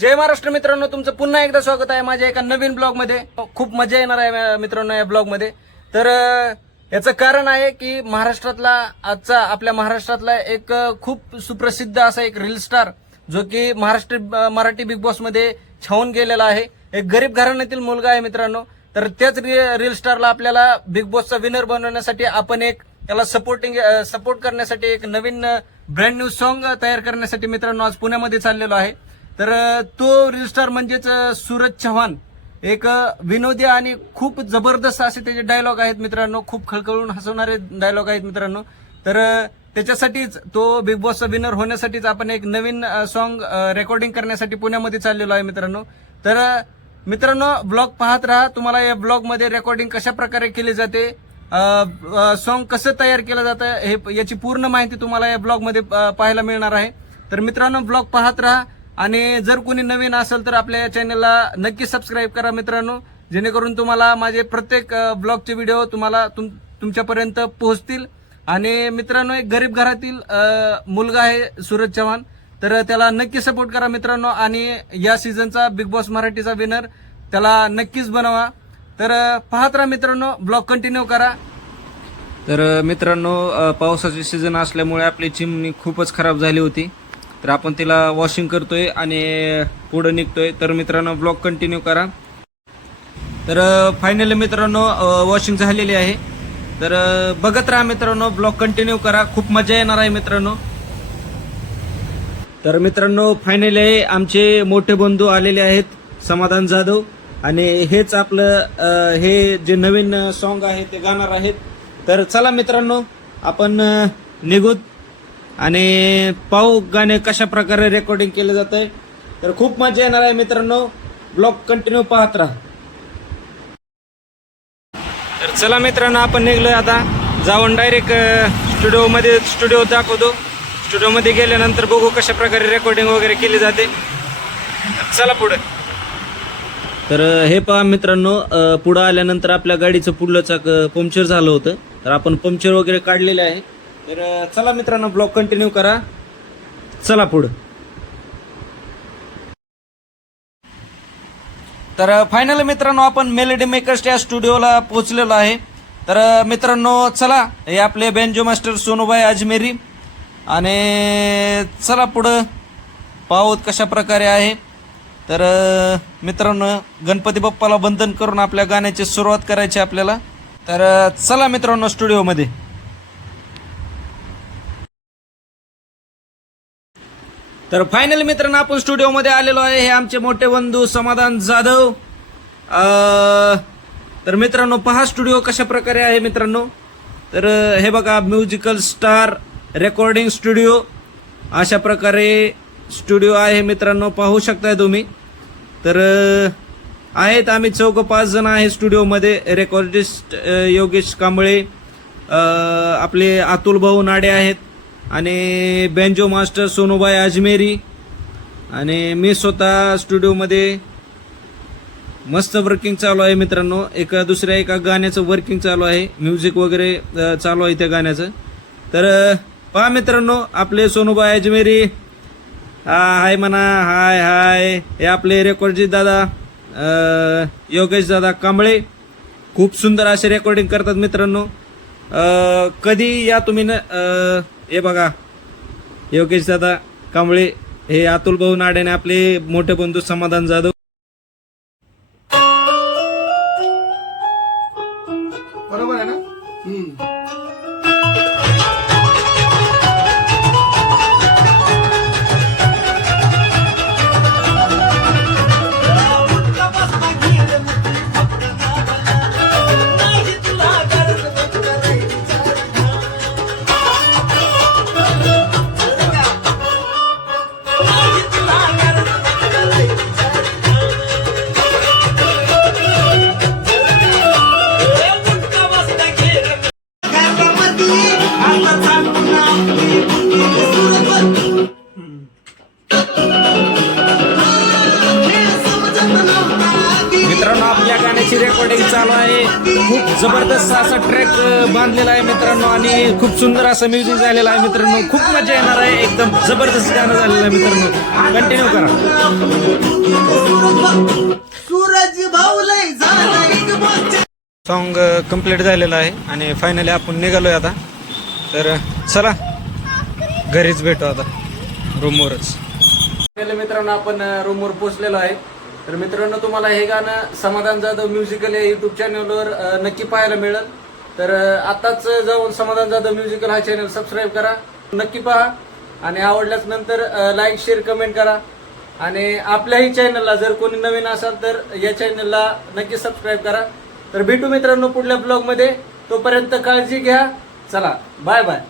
जय महाराष्ट्र मित्रांनो, तुमचं पुन्हा एकदा स्वागत आहे माझ्या एका नवीन ब्लॉग मध्ये। खूप मजा येणार आहे मित्रांनो या ब्लॉग मध्ये। तर याचं कारण आहे की महाराष्ट्रातला आजचा आपल्या महाराष्ट्रातला एक खूप सुप्रसिद्ध असा एक रील स्टार जो की मराठी बिग बॉस मध्ये छावून गेलेला आहे। एक गरीब घराण्यातील मुलगा आहे मित्रांनो। तर त्याच रील स्टारला आपल्याला बिग बॉसचा विनर बनवण्यासाठी आपण एक त्याला सपोर्ट करण्यासाठी एक नवीन ब्रँड न्यू सॉन्ग तयार करण्यासाठी मित्रांनो आज पुण्यामध्ये चाललेलो आहे। तर तो रील स्टार म्हणजेच सूरज चव्हाण एक विनोदी आणि खूप जबरदस्त असे त्याचे डायलॉग आहेत मित्रांनो। खूप खळखळून हसवणारे डायलॉग आहेत मित्रांनो। तर त्याच्यासाठीच तो बिग बॉसचा विनर होण्यासाठीच आपण एक नवीन सॉन्ग रेकॉर्डिंग करण्यासाठी पुण्यामध्ये चाललेलो आहे मित्रांनो। तर मित्रांनो ब्लॉग पाहत राहा। तुम्हाला या ब्लॉग मध्ये रेकॉर्डिंग कशा प्रकारे केली जाते, सॉन्ग कसं तयार केलं जातं हे याची पूर्ण माहिती तुम्हाला या ब्लॉग मध्ये पाहायला मिळणार आहे। तर मित्रांनो ब्लॉग पाहत राहा आणि जर कोणी नवीन असेल तर आपल्या चॅनलला नक्की सबस्क्राईब करा मित्रांनो, जेणेकरून तुम्हाला माझे प्रत्येक ब्लॉगचे व्हिडिओ तुम्हाला तुमच्यापर्यंत पोहोचतील। आणि मित्रांनो एक गरीब घरातील मुलगा आहे सूरज चव्हाण, तर त्याला नक्की सपोर्ट करा मित्रांनो आणि या सीझनचा बिग बॉस मराठीचा विनर त्याला नक्कीच बनवा। तर पाहत राहा मित्रांनो, ब्लॉग कंटिन्यू करा। तर मित्रांनो पावसाचे सीझन असल्यामुळे आपली चिमणी खूपच खराब झाली होती, तर आपण तिला वॉशिंग करतोय आणि पुढे निघतोय। तर मित्रांनो ब्लॉग कंटिन्यू करा। तर फायनली मित्रांनो वॉशिंग झालेली आहे, तर बघत राहा मित्रांनो, ब्लॉग कंटिन्यू करा, खूप मजा येणार आहे मित्रांनो। तर मित्रांनो फायनली आमचे मोठे बंधू आलेले आहेत समाधान जाधव, आणि हेच आपलं हे जे नवीन सॉन्ग आहे ते गाणार आहेत। तर चला मित्रांनो आपण निघू आणि पाहू गाणे कशा प्रकारे रेकॉर्डिंग केलं जात आहे। तर खूप मजा येणार आहे मित्रांनो, ब्लॉग कंटिन्यू पाहत राहा। तर चला मित्रांनो आपण निघलोय आता, जाऊन डायरेक्ट स्टुडिओ दाखवतो। स्टुडिओमध्ये गेल्यानंतर बघू कशा प्रकारे रेकॉर्डिंग वगैरे केली जाते। चला पुढे। तर हे पहा मित्रांनो, पुढे आल्यानंतर आपल्या गाडीचं पुढलं चाक पंक्चर झालं होतं, तर आपण पंक्चर वगैरे काढलेले आहे। तर चला मित्रांनो ब्लॉग कंटिन्यू करा, चला पुढे। तर फायनली मित्रांनो आपण मेलोडी मेकर्स या स्टुडिओला पोहोचलेलो आहे। तर मित्रांनो चला, हे आपले बेंजो मास्टर सोनूभाई अजमेरी, आणि चला पुढं पाहूत कशा प्रकारे आहे। तर मित्रांनो गणपती बाप्पाला वंदन करून आपल्या गाण्याची सुरुवात करायची आपल्याला। तर चला मित्रांनो स्टुडिओमध्ये। तर फायनली मित्रांनो आपण स्टुडिओमध्ये आलेलो आहे। हे आमचे मोठे बंधू समाधान जाधव। तर मित्रांनो पहा स्टुडिओ कशा प्रकारे आहे मित्रांनो। तर हे बघा म्युझिकल स्टार रेकॉर्डिंग स्टुडिओ, अशा प्रकारे स्टुडिओ आहे मित्रांनो, पाहू शकताय तुम्ही। तर आहेत आम्ही 4-5 जण आहे स्टुडिओमध्ये। रेकॉर्डिस्ट योगेश कांबळे, आपले अतुल भाऊ नाडे आहेत, आणि बेंजो मास्टर सोनूभाई अजमेरी, आणि मी स्वतः स्टुडिओमध्ये मस्त वर्किंग चालू आहे मित्रांनो। एका गाण्याचं वर्किंग चालू आहे, म्युझिक वगैरे चालू आहे त्या गाण्याचं। तर पहा मित्रांनो आपले सोनूभाई अजमेरी हाय म्हणा, हाय हाय। हे आपले रेकॉर्डजी दादा योगेश दादा कांबळे, खूप सुंदर असे रेकॉर्डिंग करतात मित्रांनो। कधी या तुम्ही हे बघा योगेश दादा कांबळे, हे अतुल भाऊ नाडेने आपले मोठे बंधू समाधान जाधव। बरोबर आहे ना? रेकॉर्डिंग चालू आहे. खूप जबरदस्त असा ट्रॅक बांधलेला आहे मित्रांनो आणि खूप सुंदर असं म्युझिक झालेलं आहे मित्रांनो. खूप मजा येणार आहे. एकदम जबरदस्त गाणं झालेलं आहे मित्रांनो. कंटिन्यू करा. सॉन्ग कम्प्लीट झालेलं आहे आणि फायनली आपण निघालोय आता. तर चला घरीच भेटू आता रूमवरच. मित्रांनो आपण रूमवर पोहोचलेलो आहे. तर मित्रांनो तुम्हाला हे गाणं समाधान जाधव म्युझिकल या युट्यूब चॅनलवर नक्की पाहायला मिळेल. तर आताच जाऊन समाधान जाधव म्युझिकल हा चॅनल सबस्क्राईब करा, नक्की पहा आणि आवडल्यास नंतर लाईक शेअर कमेंट करा. आणि आपल्याही चॅनलला जर कोणी नवीन असाल तर या चॅनलला नक्की सबस्क्राईब करा. तर भेटू मित्रांनो पुढल्या ब्लॉगमध्ये. तोपर्यंत काळजी घ्या. चला बाय बाय.